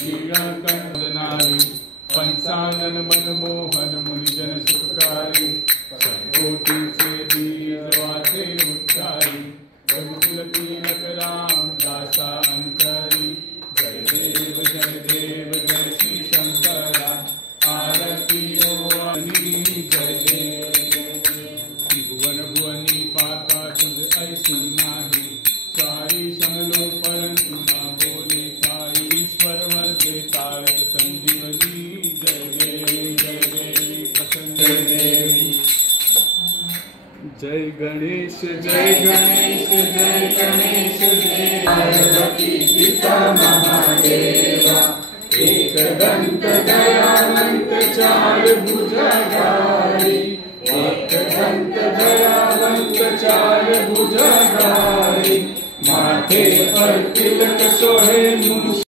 लीलाकंदनारी पंचानन मनमोहन मुनिजन सुखकारी संकोटि से बीजवाते उच्चारी रघुकुल तिलक राम दासा अंतरी जय देव जय श्री शंकरा आरती ओ अनी जय देव भुवन भुवनी पाता तुझ ऐसी नाही सारी समलो परंतु ना बोले ताई ईश्वर मध्य तारक संजीवनी जय देवी प्रसन्न देवी जय गणेश जय गणेश जय गणेश जय पार्वती पिता महादेवा एक दंत दयावंत चार भुजधारी एक दंत दयावंत चार भुजधारी माथे पर तिलक सोहे